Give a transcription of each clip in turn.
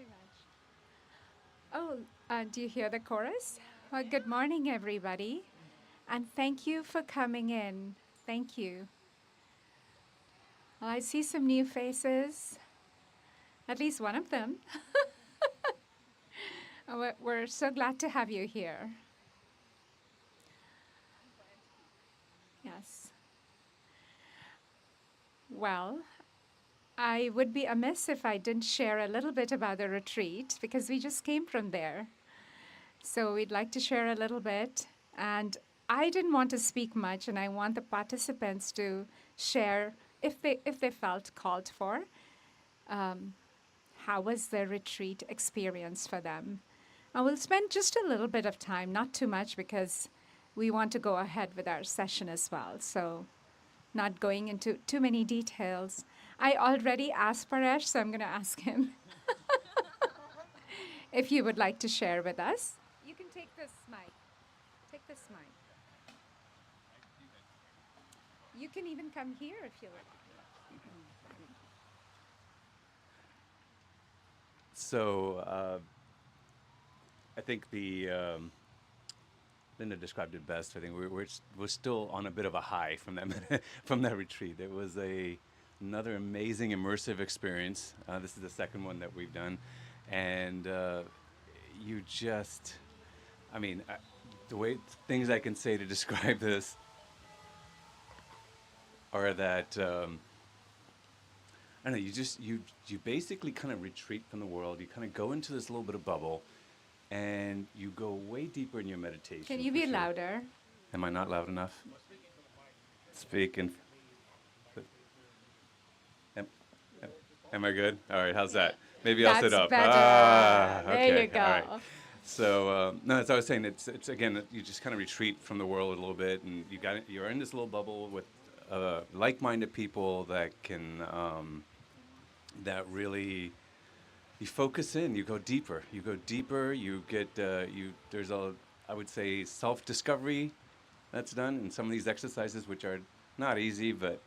too much. Oh, do you hear the chorus? Well, good morning, everybody. And thank you for coming in. Thank you. Well, I see some new faces, at least one of them. We're so glad to have you here. Yes. Well, I would be amiss if I didn't share a little bit about the retreat because we just came from there. So we'd like to share a little bit. And I didn't want to speak much, and I want the participants to share if they felt called for. How was the retreat experience for them? And we'll spend just a little bit of time, not too much, because we want to go ahead with our session as well. So not going into too many details. I already asked Paresh, so I'm going to ask him if he would like to share with us. You can take this mic. Take this mic. You can even come here if you like. So I think Linda described it best. I think we're still on a bit of a high from that from that retreat. It was another amazing immersive experience. This is the second one that we've done, and you just, I mean, the way things I can say to describe this are that. I don't know. You basically kind of retreat from the world. You kind of go into this little bit of bubble, and you go way deeper in your meditation. Can you be louder? Am I not loud enough? Speaking. Am, am I good? All right. How's that? Maybe I'll sit That's up. better. There Okay. you go. All right. So no, as I was saying, it's again, you just kind of retreat from the world a little bit, and you're in this little bubble with like-minded people that can that really you focus in. You go deeper. You go deeper. You get There's a, I would say, self-discovery that's done in some of these exercises, which are not easy, but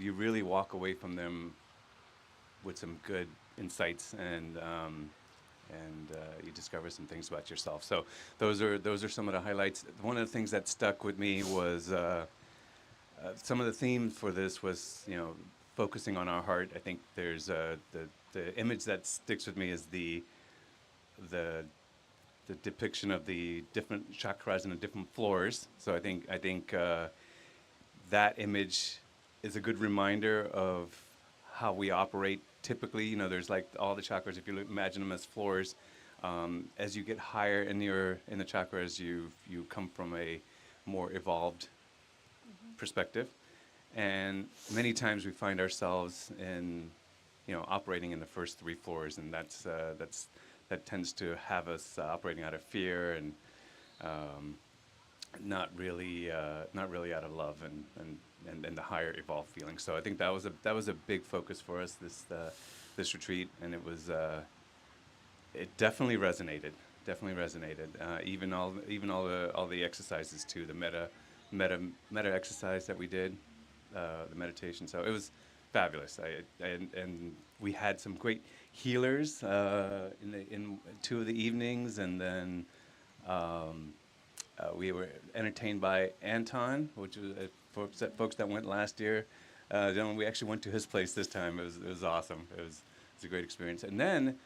you really walk away from them with some good insights, and you discover some things about yourself. So those are some of the highlights. One of the things that stuck with me was some of the themes for this was, focusing on our heart. I think there's the image that sticks with me is the depiction of the different chakras and the different floors. So I think that image is a good reminder of how we operate typically. There's like all the chakras, if you imagine them as floors. As you get higher in the chakras, you come from a more evolved perspective, and many times we find ourselves in, operating in the first three floors, and that tends to have us operating out of fear and not really out of love and the higher evolved feeling. So I think that was a big focus for us this retreat, and it definitely resonated. Definitely resonated. Even all the exercises too. The meta exercise that we did, the meditation. So it was fabulous. And we had some great healers in two of the evenings, and then we were entertained by Anton, which was folks that went last year. We actually went to his place this time. It was awesome. It was a great experience. And then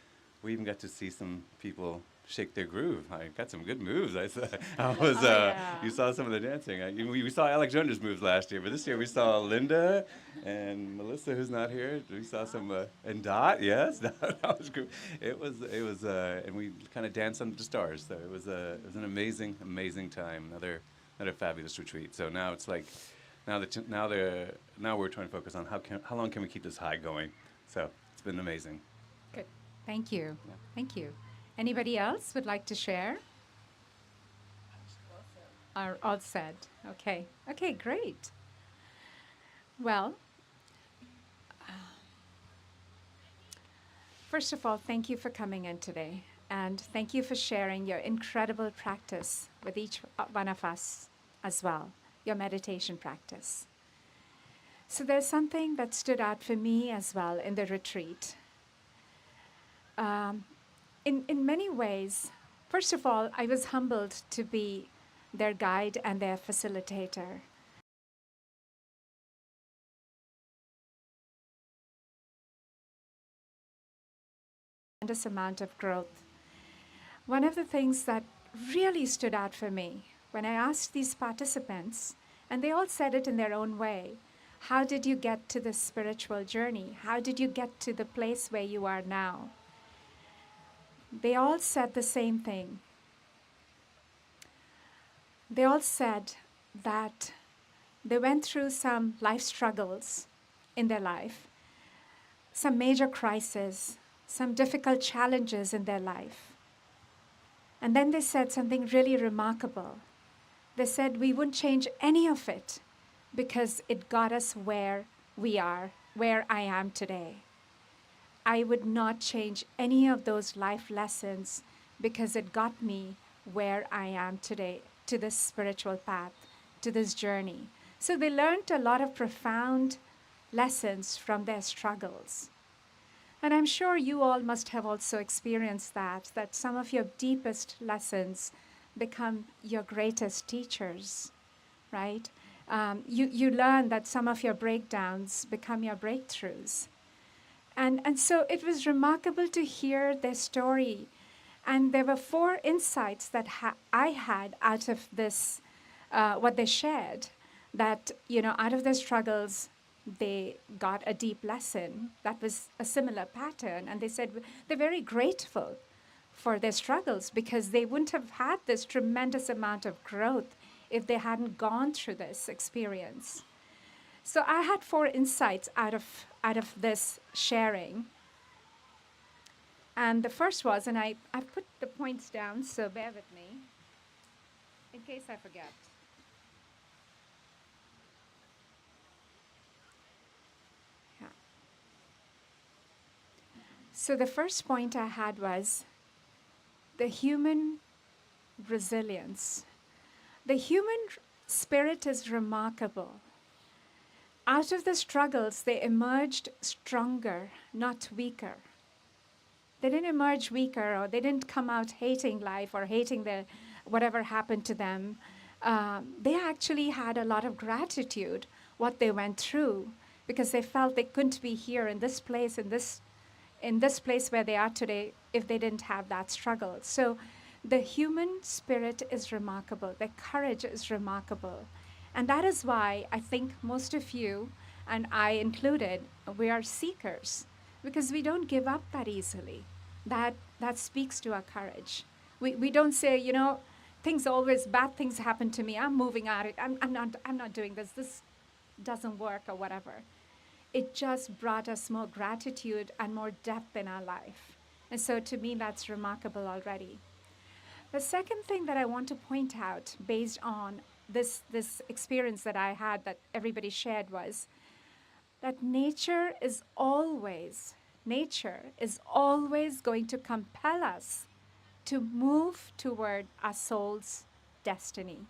we even got to see some people shake their groove. I got some good moves. You saw some of the dancing. We saw Alexander's moves last year, but this year we saw Linda and Melissa, who's not here. We saw some and Dot. Yes, that was good. It was, and we kind of danced under the stars. So it was an amazing time. Another fabulous retreat. So now it's like, now we're trying to focus on how long can we keep this high going. So it's been amazing. Good. Thank you. Yeah. Thank you. Anybody else would like to share? Are all said. Okay. Okay, great. Well, first of all, thank you for coming in today. And thank you for sharing your incredible practice with each one of us as well, your meditation practice. So there's something that stood out for me as well in the retreat. Um, in many ways, first of all, I was humbled to be their guide and their facilitator. Tremendous amount of growth. One of the things that really stood out for me when I asked these participants, and they all said it in their own way, how did you get to this spiritual journey? How did you get to the place where you are now? They all said the same thing. They all said that they went through some life struggles in their life, some major crises, some difficult challenges in their life. And then they said something really remarkable. They said, we wouldn't change any of it because it got us where we are, where I am today. I would not change any of those life lessons because it got me where I am today, to this spiritual path, to this journey. So they learned a lot of profound lessons from their struggles. And I'm sure you all must have also experienced that some of your deepest lessons become your greatest teachers, right? You learn that some of your breakdowns become your breakthroughs. And so it was remarkable to hear their story. And there were four insights that I had out of this, what they shared, that, out of their struggles, they got a deep lesson that was a similar pattern. And they said they're very grateful for their struggles because they wouldn't have had this tremendous amount of growth if they hadn't gone through this experience. So I had four insights out of this sharing. And the first was, and I put the points down, so bear with me in case I forget. Yeah. So the first point I had was the human resilience. The human spirit is remarkable. Out of the struggles, they emerged stronger, not weaker. They didn't emerge weaker, or they didn't come out hating life or hating whatever happened to them. They actually had a lot of gratitude what they went through because they felt they couldn't be here in this place, in this place where they are today if they didn't have that struggle. So the human spirit is remarkable. The courage is remarkable. And that is why I think most of you, and I included, we are seekers because we don't give up that easily. That speaks to our courage. We don't say, bad things happen to me. I'm moving out. I'm not doing this. This doesn't work or whatever. It just brought us more gratitude and more depth in our life. And so to me, that's remarkable already. The second thing that I want to point out based on this experience that I had that everybody shared was that nature is always going to compel us to move toward our soul's destiny.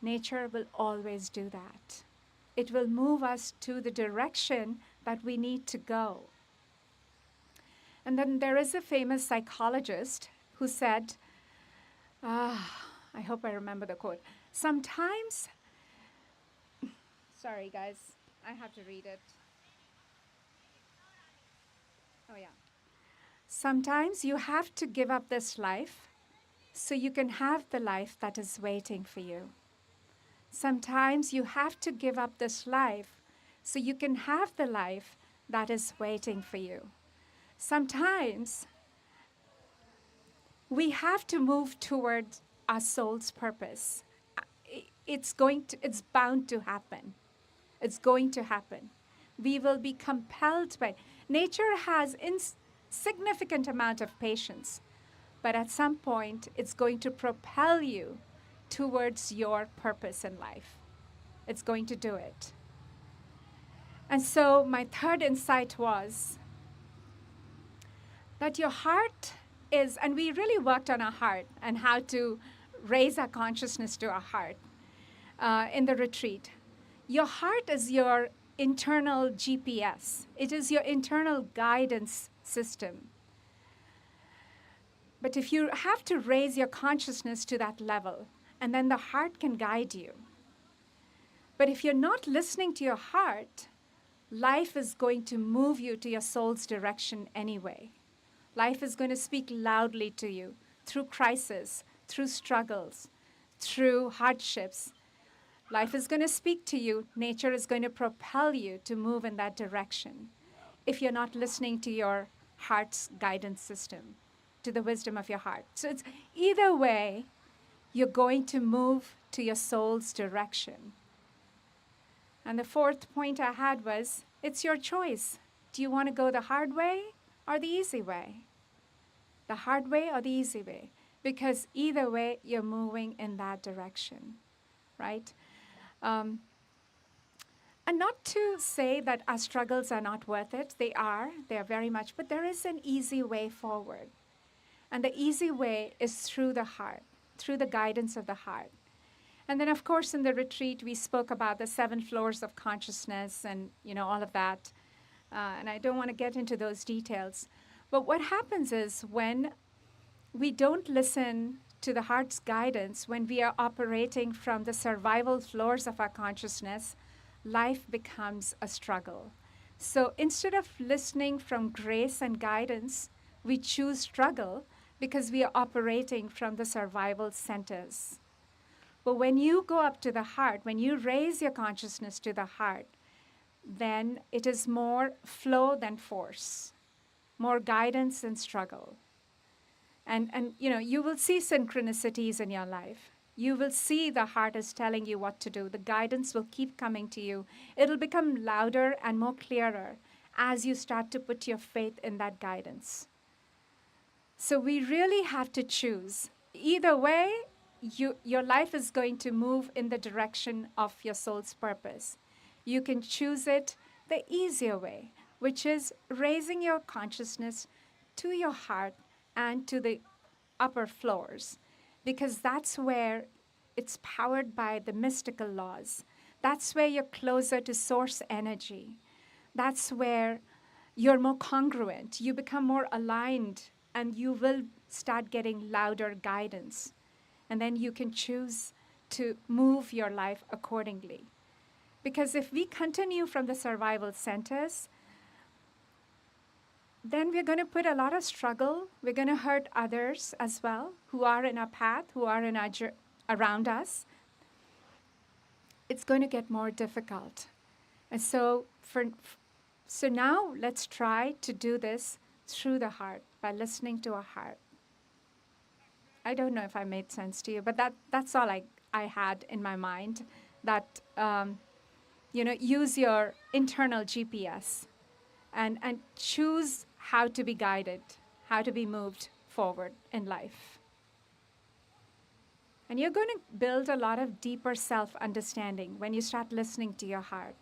Nature will always do that. It will move us to the direction that we need to go. And then there is a famous psychologist who said, I hope I remember the quote. Sometimes, sorry guys, I have to read it. Oh, yeah. Sometimes you have to give up this life so you can have the life that is waiting for you. Sometimes you have to give up this life so you can have the life that is waiting for you. Sometimes we have to move towards our soul's purpose. It's bound to happen. It's going to happen. We will be compelled by nature has insignificant amount of patience, but at some point it's going to propel you towards your purpose in life. It's going to do it. And so my third insight was that your heart is, and we really worked on our heart and how to raise our consciousness to our heart in the retreat. Your heart is your internal GPS. It is your internal guidance system. But if you have to raise your consciousness to that level, and then the heart can guide you. But if you're not listening to your heart, life is going to move you to your soul's direction anyway. Life is going to speak loudly to you through crisis, through struggles, through hardships. Life is going to speak to you. Nature is going to propel you to move in that direction if you're not listening to your heart's guidance system, to the wisdom of your heart. So it's either way, you're going to move to your soul's direction. And the fourth point I had was, it's your choice. Do you want to go the hard way or the easy way? The hard way or the easy way? Because either way, you're moving in that direction, right? And not to say that our struggles are not worth it. They are very much, but there is an easy way forward. And the easy way is through the heart, through the guidance of the heart. And then, of course, in the retreat, we spoke about the 7 floors of consciousness and, all of that. And I don't want to get into those details. But what happens is when we don't listen to the heart's guidance, when we are operating from the survival floors of our consciousness, life becomes a struggle. So instead of listening from grace and guidance, we choose struggle because we are operating from the survival centers. But when you go up to the heart, when you raise your consciousness to the heart, then it is more flow than force, more guidance than struggle. And you will see synchronicities in your life. You will see the heart is telling you what to do. The guidance will keep coming to you. It'll become louder and more clearer as you start to put your faith in that guidance. So we really have to choose. Either way, your life is going to move in the direction of your soul's purpose. You can choose it the easier way, which is raising your consciousness to your heart and to the upper floors, because that's where it's powered by the mystical laws. That's where you're closer to source energy. That's where you're more congruent. You become more aligned, and you will start getting louder guidance. And then you can choose to move your life accordingly. Because if we continue from the survival centers, then we're going to put a lot of struggle. We're going to hurt others as well who are in our path, who are in around us. It's going to get more difficult. And so now let's try to do this through the heart, by listening to our heart. I don't know if I made sense to you, but that's all I had in my mind, that, use your internal GPS and choose how to be guided, how to be moved forward in life. And you're going to build a lot of deeper self-understanding when you start listening to your heart.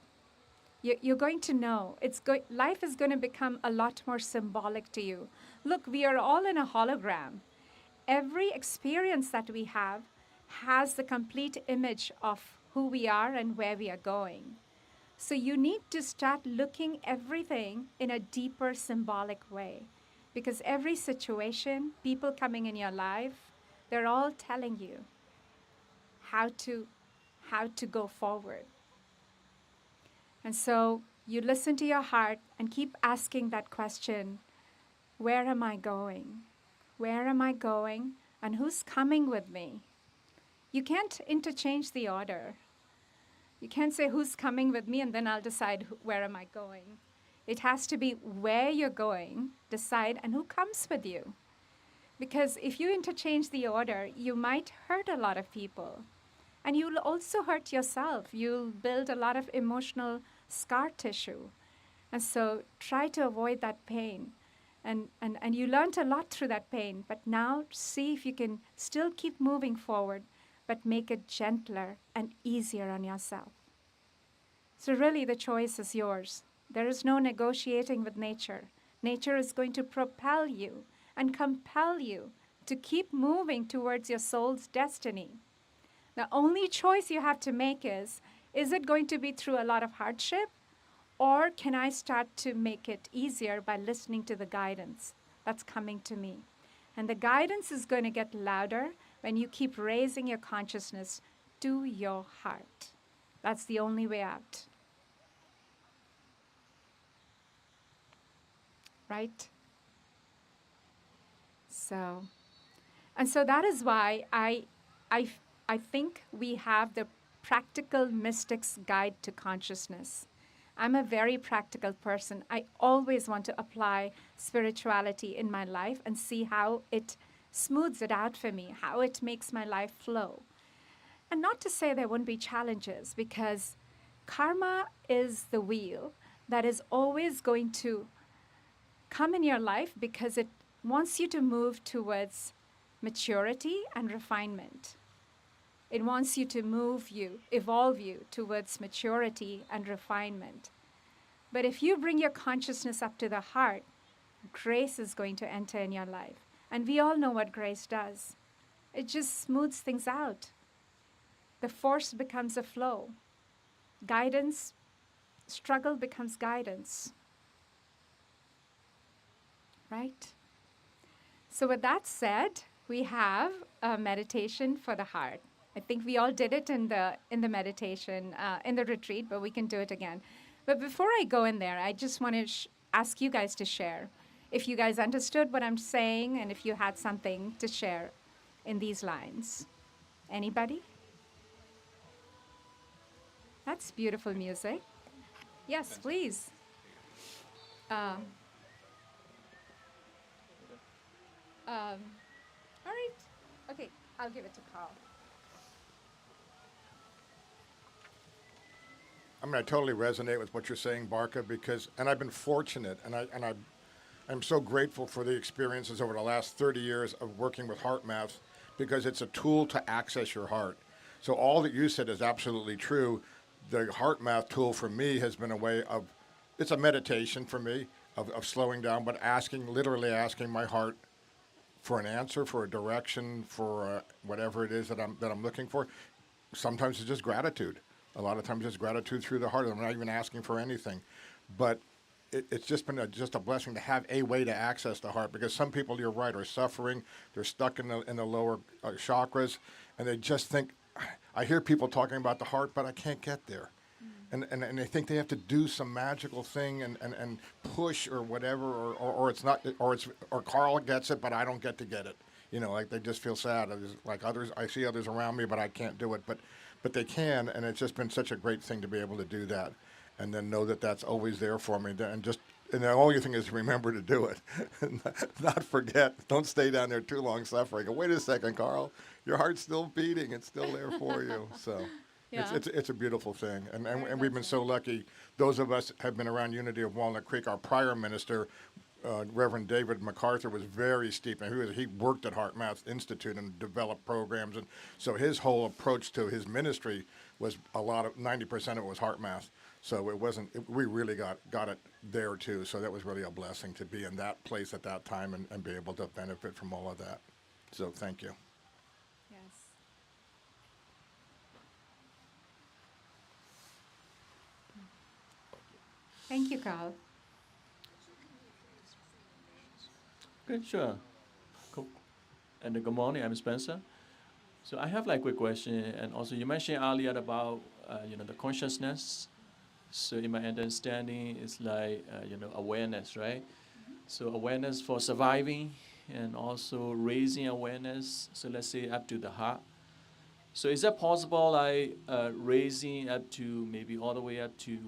You're going to know. Life is going to become a lot more symbolic to you. Look, we are all in a hologram. Every experience that we have has the complete image of who we are and where we are going. So you need to start looking everything in a deeper symbolic way, because every situation, people coming in your life, they're all telling you how to go forward. And so you listen to your heart and keep asking that question, where am I going? Where am I going? And who's coming with me? You can't interchange the order. You can't say who's coming with me and then I'll decide where am I going. It has to be where you're going, decide, and who comes with you. Because if you interchange the order, you might hurt a lot of people. And you'll also hurt yourself. You'll build a lot of emotional scar tissue. And so try to avoid that pain. And you learned a lot through that pain. But now see if you can still keep moving forward, but make it gentler and easier on yourself. So really the choice is yours. There is no negotiating with nature. Nature is going to propel you and compel you to keep moving towards your soul's destiny. The only choice you have to make is it going to be through a lot of hardship, Or can I start to make it easier by listening to the guidance that's coming to me? And the guidance is going to get louder when you keep raising your consciousness to your heart. That's the only way out, right? So, and so that is why I, I think we have the practical mystic's guide to consciousness. I'm a very practical person. I always want to apply spirituality in my life and see how it smooths it out for me, how it makes my life flow. And not to say there wouldn't be challenges, because karma is the wheel that is always going to come in your life because it wants you to move towards maturity and refinement. It wants you to evolve you towards maturity and refinement. But if you bring your consciousness up to the heart, grace is going to enter in your life. And we all know what grace does. It just smooths things out. The force becomes a flow. Guidance, struggle becomes guidance. Right? So with that said, we have a meditation for the heart. I think we all did it in the meditation, in the retreat, but we can do it again. But before I go in there, I just want to ask you guys to share. If you guys understood what I'm saying and if you had something to share in these lines. Anybody? That's beautiful music. Yes, please. Um, um, all right. Okay, I'll give it to Carl. I mean, I totally resonate with what you're saying, Barkha, because, and I've been fortunate, I'm so grateful for the experiences over the last 30 years of working with heart math, because it's a tool to access your heart. So all that you said is absolutely true. The heart math tool for me has been a way of, it's a meditation for me of slowing down, but literally asking my heart for an answer, for a direction, for whatever it is that I'm looking for. Sometimes it's just gratitude. A lot of times it's gratitude through the heart. I'm not even asking for anything, but it's just been just a blessing to have a way to access the heart, because some people, you're right, are suffering. They're stuck in the lower chakras, and they just think. I hear people talking about the heart, but I can't get there. And they think they have to do some magical thing and push or whatever, or it's not, or Carl gets it, but I don't get to get it. Like they just feel sad. Like others, I see others around me, but I can't do it. But they can, and it's just been such a great thing to be able to do that, and then know that that's always there for me, and the only thing is to remember to do it, not forget. Don't stay down there too long suffering. Go, wait a second, Carl, your heart's still beating. It's still there for you. So. Yeah. It's a beautiful thing, and we've been so lucky. Those of us have been around Unity of Walnut Creek. Our prior minister, Reverend David MacArthur, was very steep, and he worked at Heart Math Institute and developed programs, and so his whole approach to his ministry was 90% of it was Heart Math. So it wasn't. We really got it there too. So that was really a blessing to be in that place at that time and be able to benefit from all of that. So thank you. Yes. Thank you, Carl. Okay, sure. Cool. And good morning, I'm Spencer. So I have like a quick question, and also you mentioned earlier about the consciousness. So in my understanding, it's like awareness, right? So awareness for surviving, and also raising awareness. So let's say up to the heart. So is that possible, like raising up to maybe all the way up to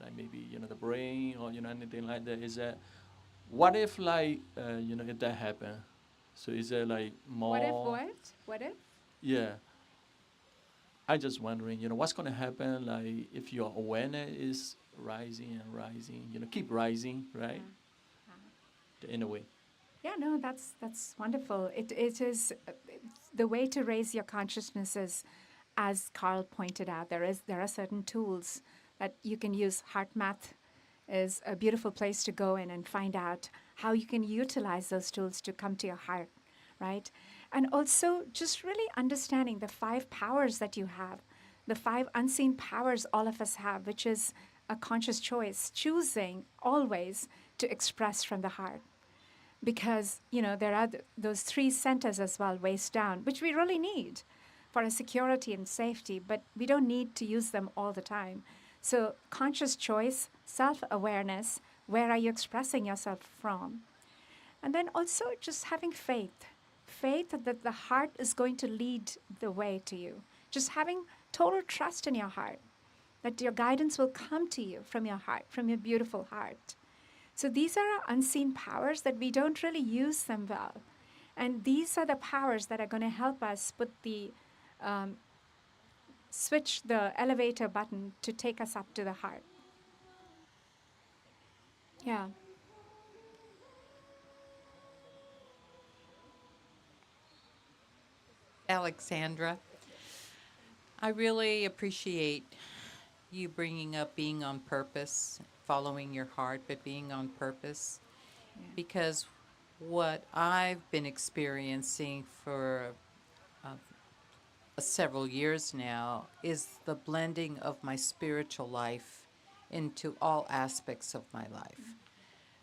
like maybe the brain or anything like that? Is that what if like if that happen? So is there like What if more? what? What if? Yeah, I just wondering, what's gonna happen like if your awareness is rising and rising, keep rising, right? In a way. Yeah, no, that's wonderful. It is the way to raise your consciousness is, as Carl pointed out, there are certain tools that you can use. Heart math is a beautiful place to go in and find out how you can utilize those tools to come to your heart, right? And also just really understanding the 5 powers that you have, the 5 unseen powers all of us have, which is a conscious choice, choosing always to express from the heart. Because, there are those three centers as well, waist down, which we really need for our security and safety, but we don't need to use them all the time. So conscious choice, self-awareness, where are you expressing yourself from? And then also just having faith. Faith that the heart is going to lead the way to you. Just having total trust in your heart, that your guidance will come to you from your heart, from your beautiful heart. So these are our unseen powers that we don't really use them well. And these are the powers that are going to help us put switch the elevator button to take us up to the heart. Yeah. Alexandra, I really appreciate you bringing up being on purpose, following your heart, but being on purpose. Yeah. Because what I've been experiencing for uh, several years now is the blending of my spiritual life into all aspects of my life.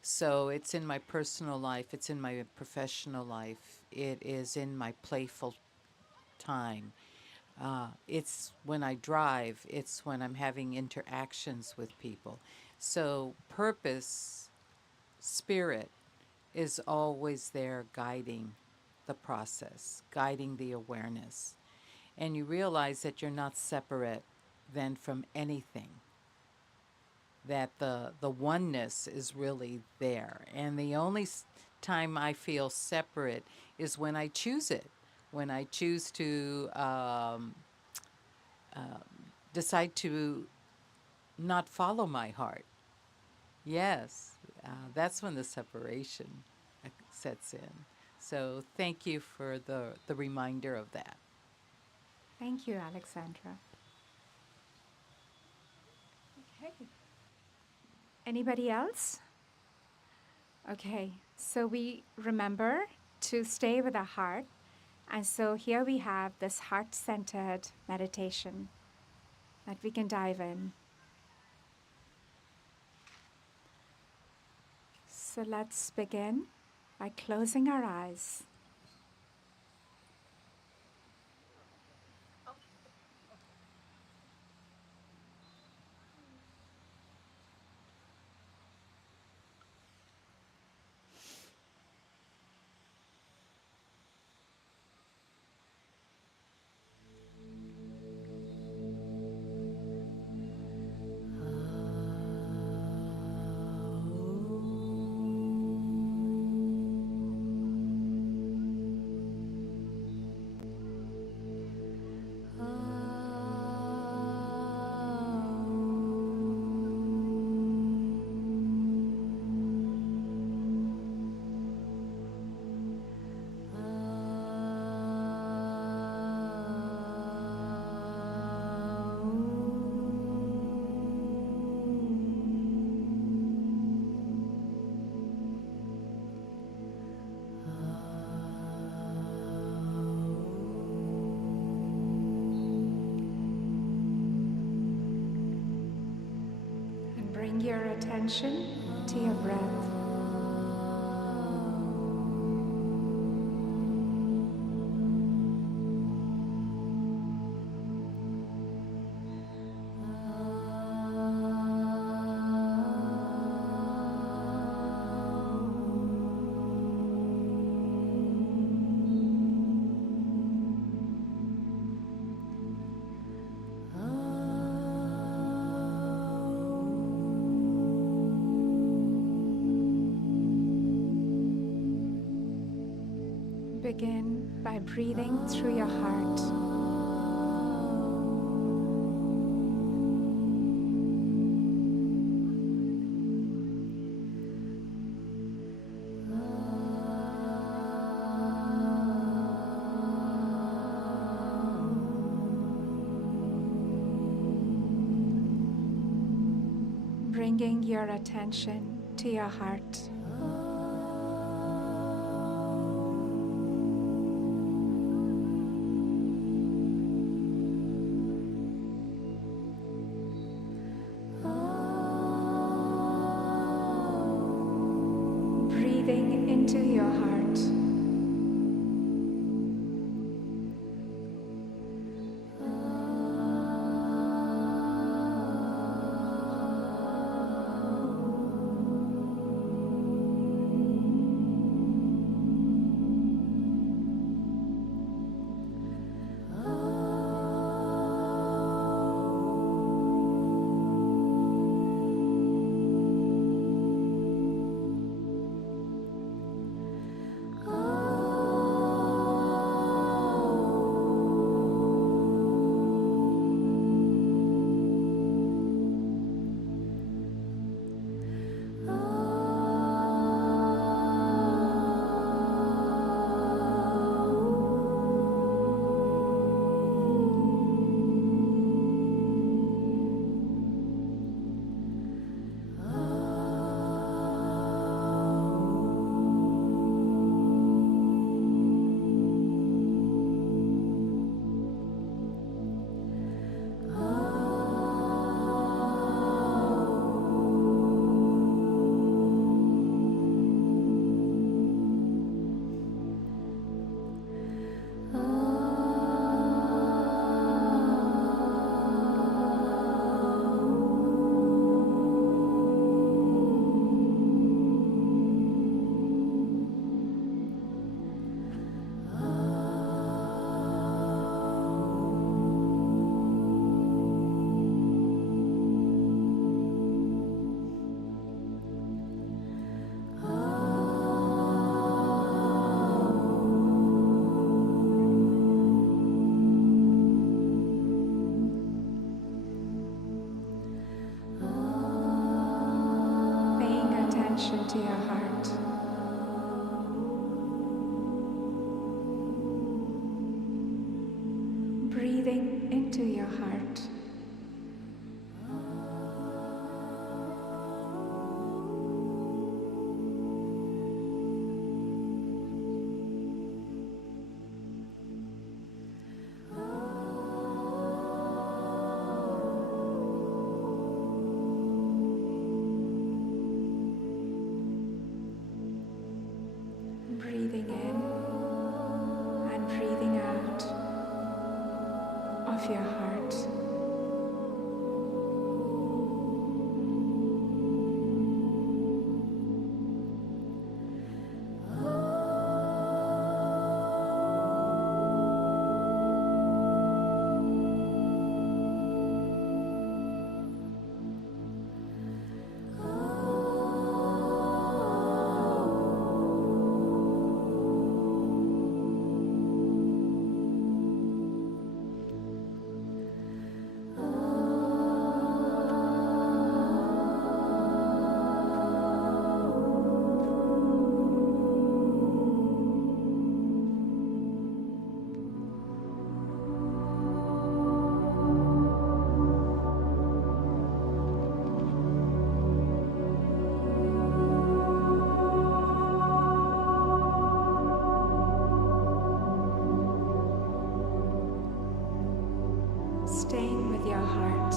So it's in my personal life, it's in my professional life, it is in my playful time. It's when I drive, it's when I'm having interactions with people. So, purpose, spirit is always there guiding the process, guiding the awareness. And you realize that you're not separate then from anything, that the oneness is really there. And the only time I feel separate is when I choose it, when I choose to decide to not follow my heart. Yes, that's when the separation sets in. So thank you for the reminder of that. Thank you, Alexandra. Okay. Anybody else? Okay. So we remember to stay with our heart. And so here we have this heart-centered meditation that we can dive in. So let's begin by closing our eyes. And bring your attention to your breath. Begin by breathing through your heart. Bringing your attention to your heart. heart. Breathing into your heart. Breathing in and breathing out of your heart. Staying with your heart.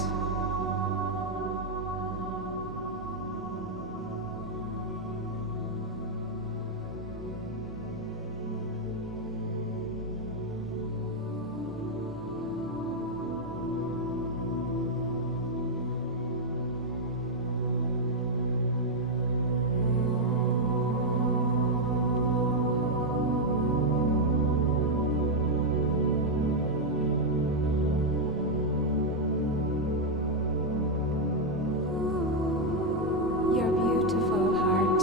Your beautiful heart.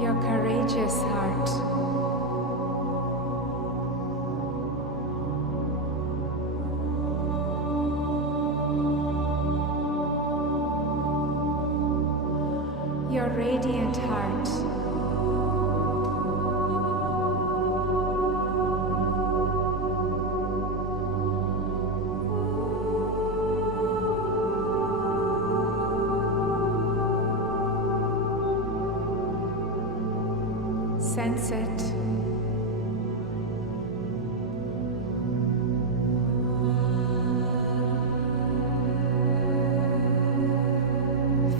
Your courageous heart. Your radiant heart. Sense it.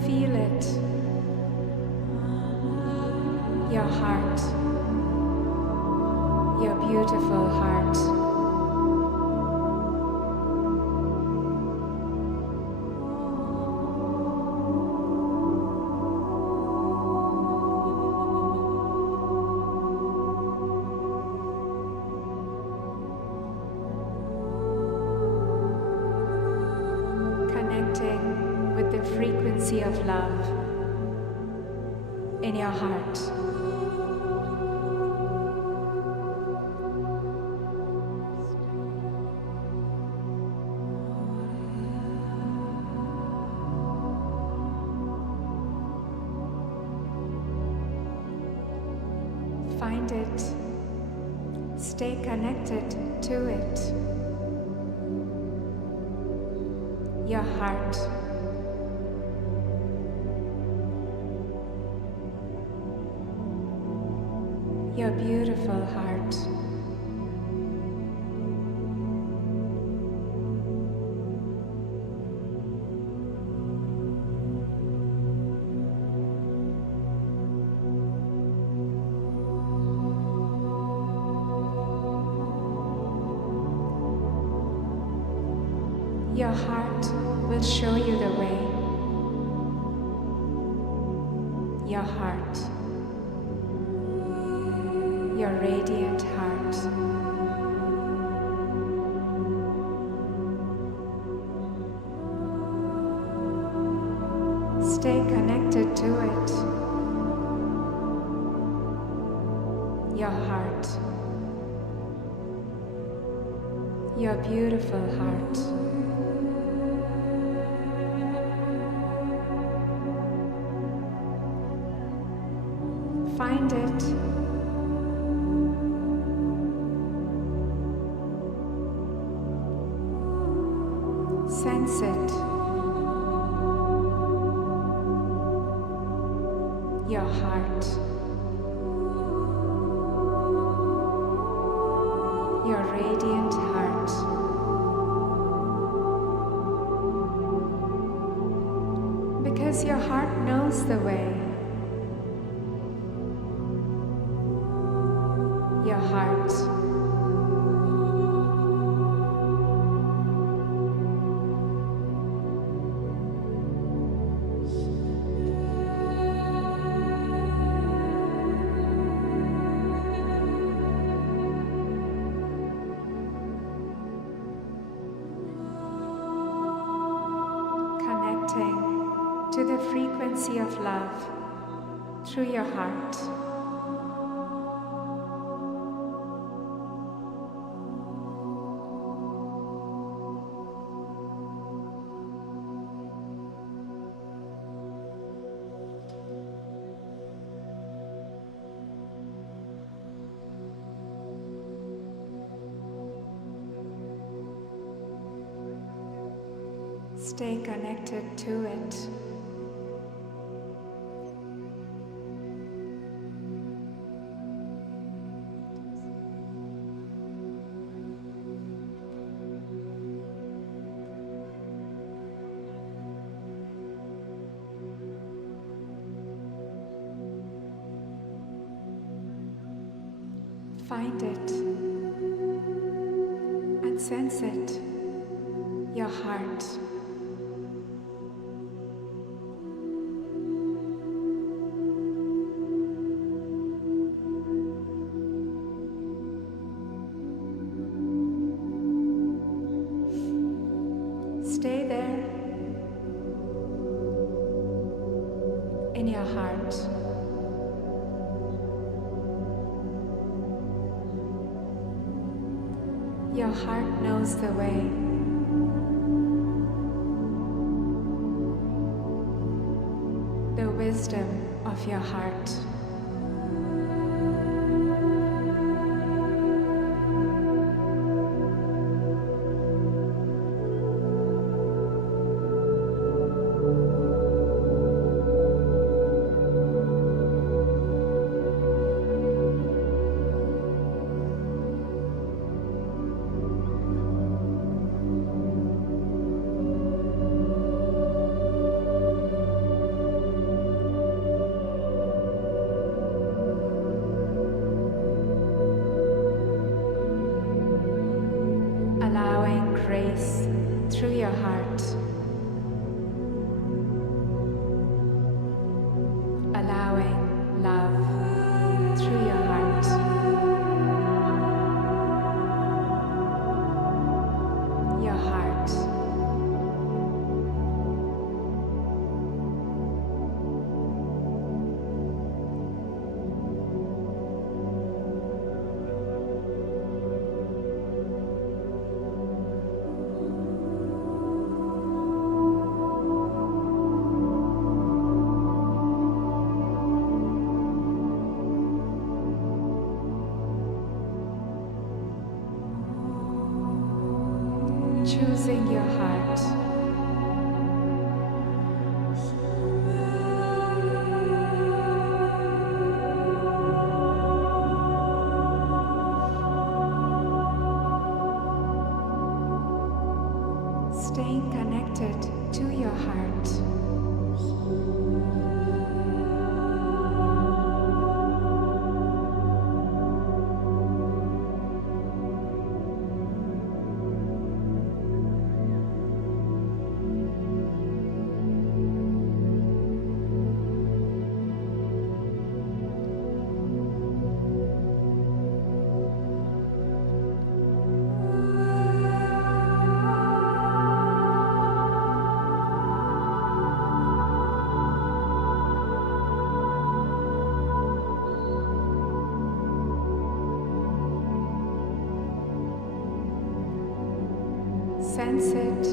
Feel it. Your heart. Your beautiful heart. Connecting with the frequency of love in your heart. Find it. Stay connected to it. Your heart. Your beautiful heart. Your heart will show you the way. Your heart. Your radiant heart. Stay connected to it. Your heart. Your beautiful heart. Find it. Sense it. Your heart. Your radiant heart. Because your heart knows the way. Your heart. Connecting to the frequency of love through your heart. Stay connected to it. Find it and sense it. Your heart. Stay there in your heart. Your heart knows the way. The wisdom of your heart. Allowing grace through your heart. Allowing love through your heart. Your heart. Choosing your heart. Staying connected to your heart. Sense it.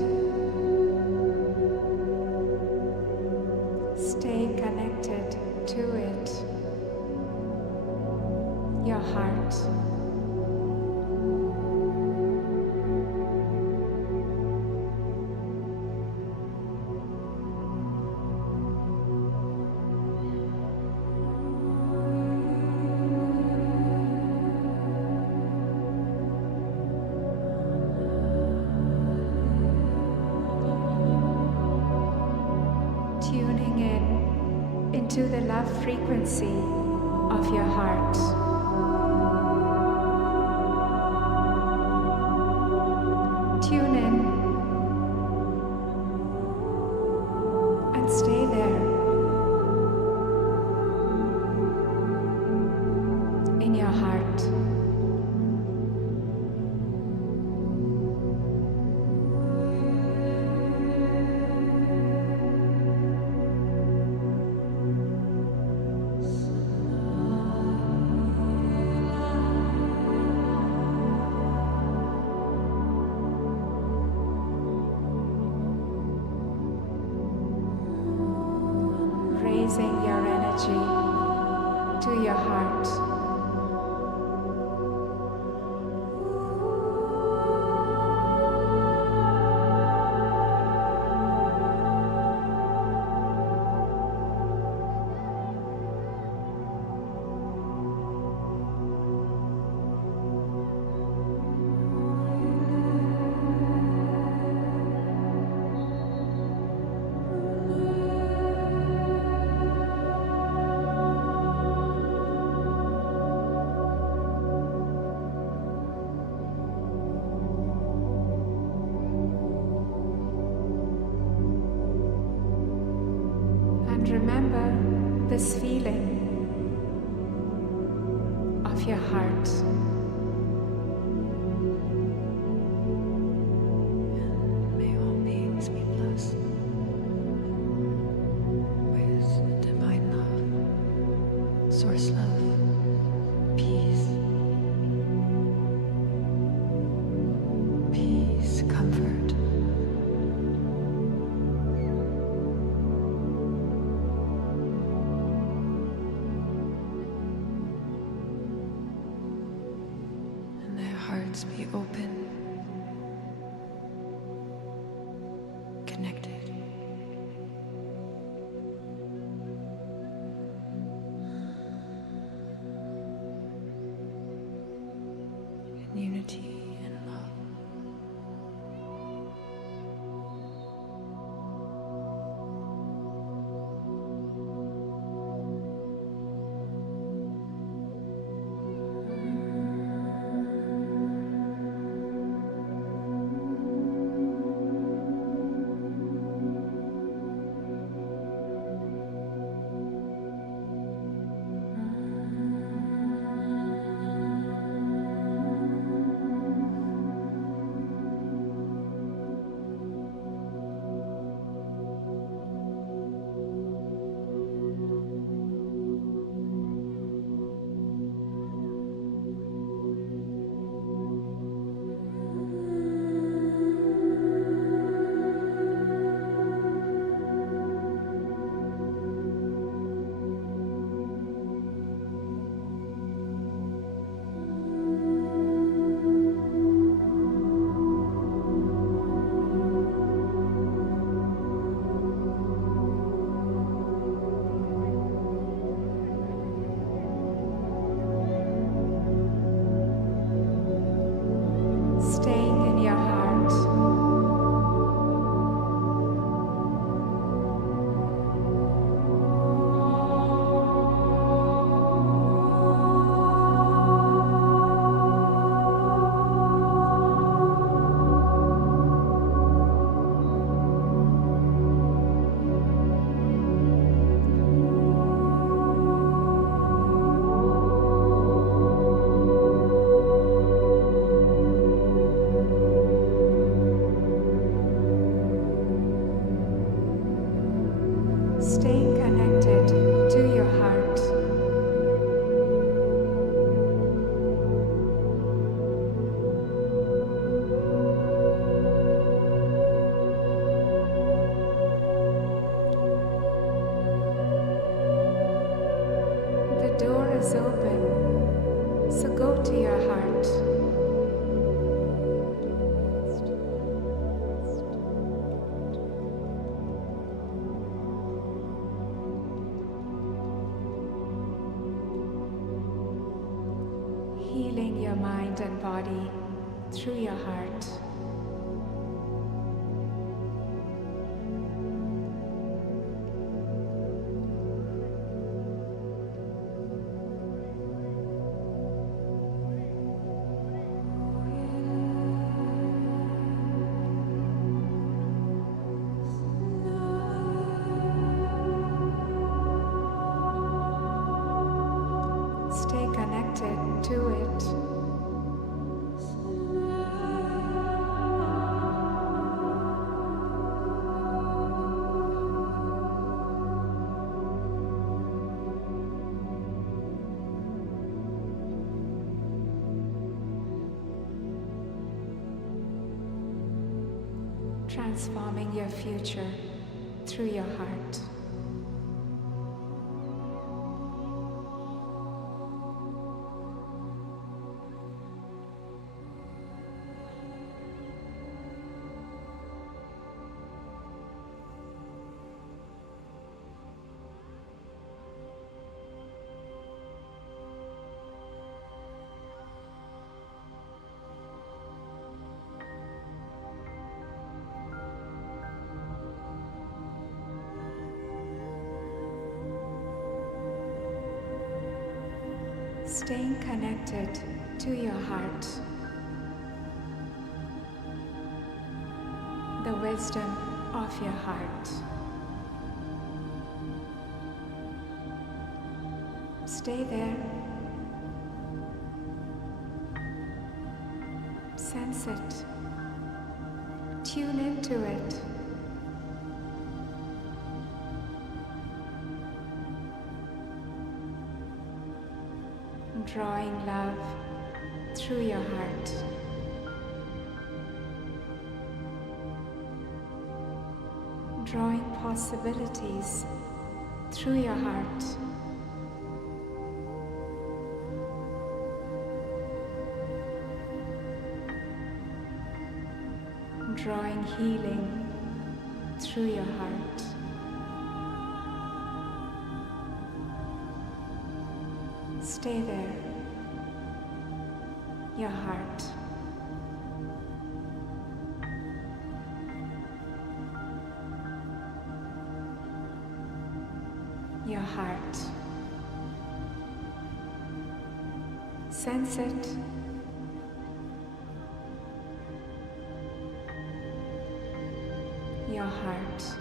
Stay connected to it. Your heart. Tuning in into the love frequency of your heart. Tune in and stay there in your heart. Raising your energy to your heart. And remember this feeling of your heart. May all beings be blessed with divine love, source love, peace, peace, comfort. And their hearts be open, connected. In unity and love. Staying in your heart. Staying connected to your heart. your mind and body through your heart. Stay connected to it. Transforming your future through your heart. Staying connected to your heart, the wisdom of your heart. Stay there. Sense it. Tune into it. Drawing love through your heart. Drawing possibilities through your heart. Drawing healing through your heart. Stay there. Your heart. Your heart. Sense it. Your heart.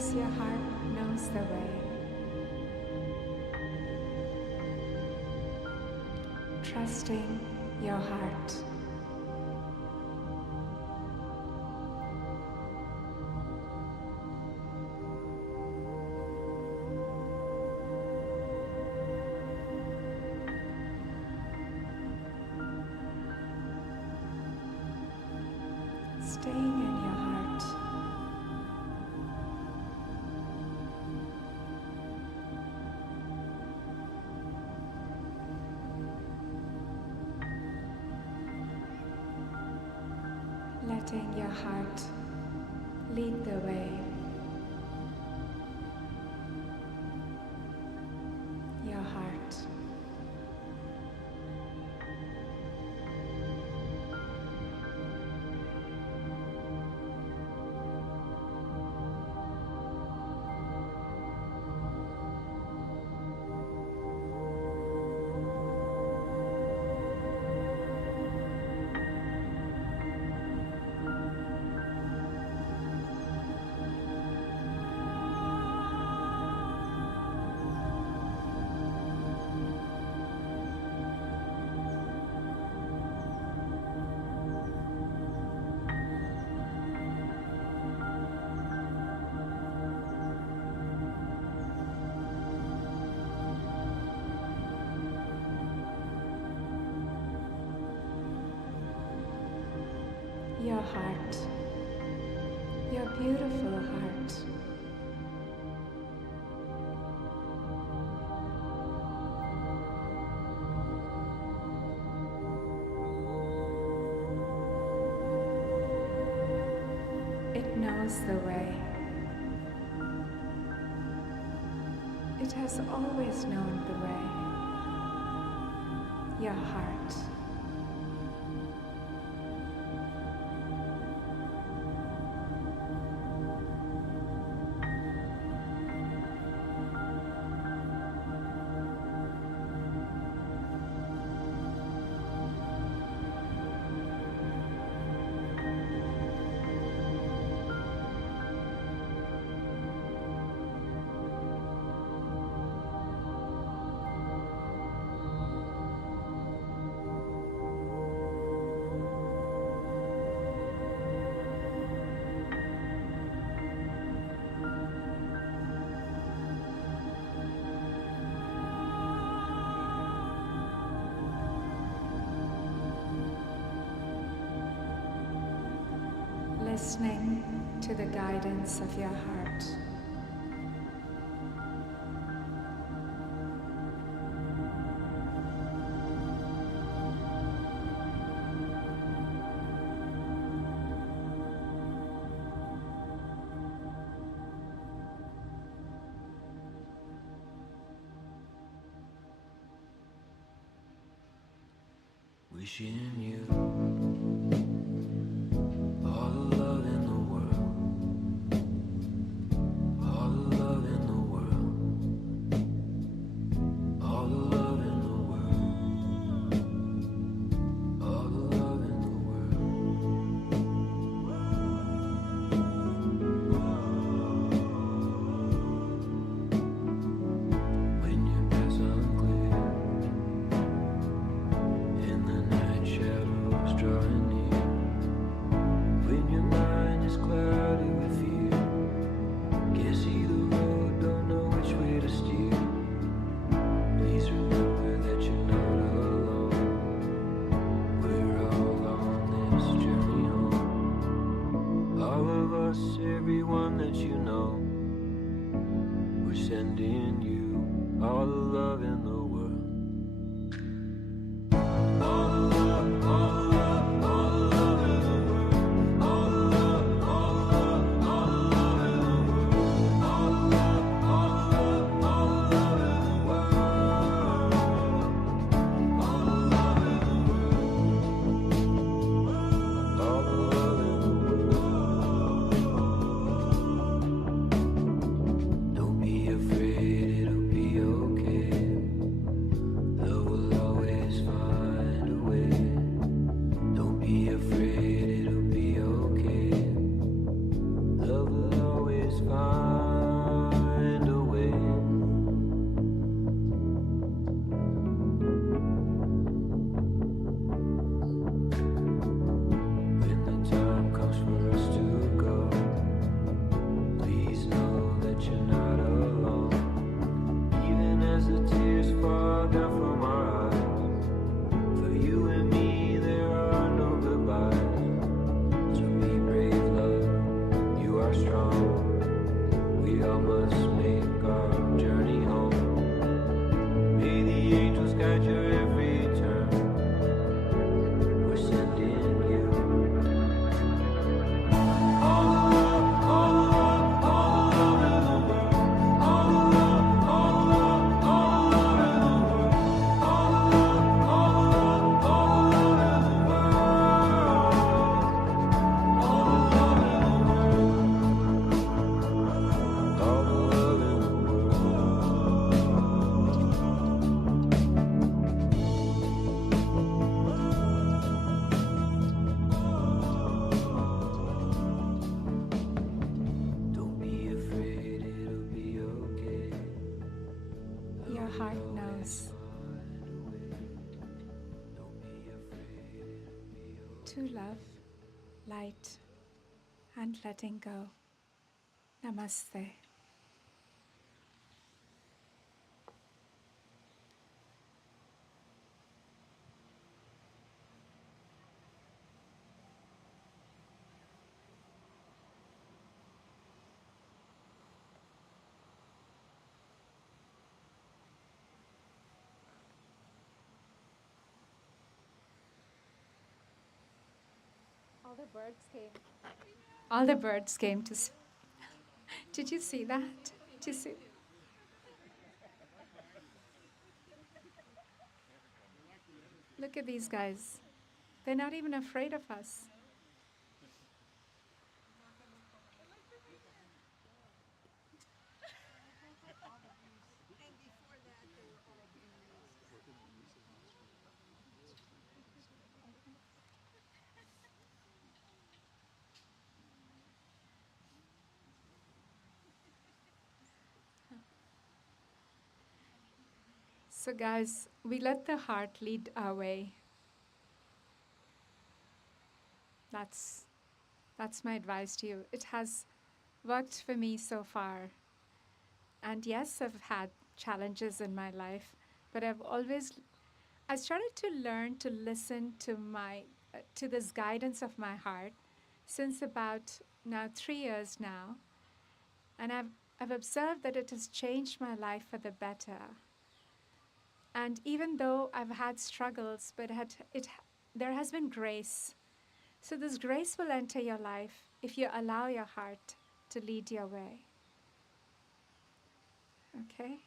because your heart knows the way. Trusting your heart. Staying in your heart. Letting your heart lead the way. Your heart. Your heart, your beautiful heart. It knows the way. It has always known the way. Your heart. Listening to the guidance of your heart. Wishing you all the love in the world, all the love in the world, all the love in the world, all the love in the world. When your path's unclear and the night shadows drawing near, when your mind is clouded with fear, can't see the road, don't know which way to steer, please remember that you're not alone. We're all on this journey home, all of us, everyone that you know. We're sending you all the love in the world. All the love, all the love, all the love in the world. All the love, all the love, all the love in the world. All the love, all the love, all the love in the world. All the love in the world. All the love in the world. Don't be afraid, it'll be okay. we all must make our journey home. May the angels guide your every turn. We're sending you all the love, all the love, all the love in the world. All the love, all the love, all the love in the world. All the love, all the love, all the love in the world. All the love in the world. All the love in the world. Don't be afraid, it'll be okay. Your heart knows. To love, light, and letting go. Namaste. All the birds came. All the birds came to. Did you see that? Did you see? Look at these guys. They're not even afraid of us. So, guys, we let the heart lead our way. That's my advice to you. It has worked for me so far. And yes, I've had challenges in my life, but I started to learn to listen to to this guidance of my heart since about now 3 years now. And I've observed that it has changed my life for the better. And even though I've had struggles, but there has been grace. So this grace will enter your life if you allow your heart to lead your way. Okay?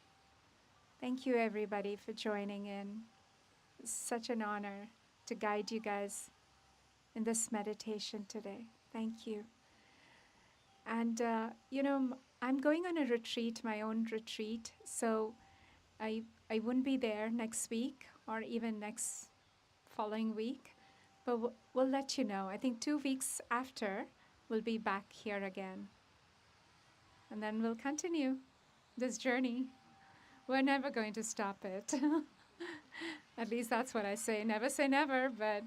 Thank you, everybody, for joining in. It's such an honor to guide you guys in this meditation today. Thank you. And, I'm going on a retreat, my own retreat, so I wouldn't be there next week or even next following week, but we'll let you know. I think 2 weeks after, we'll be back here again. And then we'll continue this journey. We're never going to stop it. At least that's what I say. Never say never, but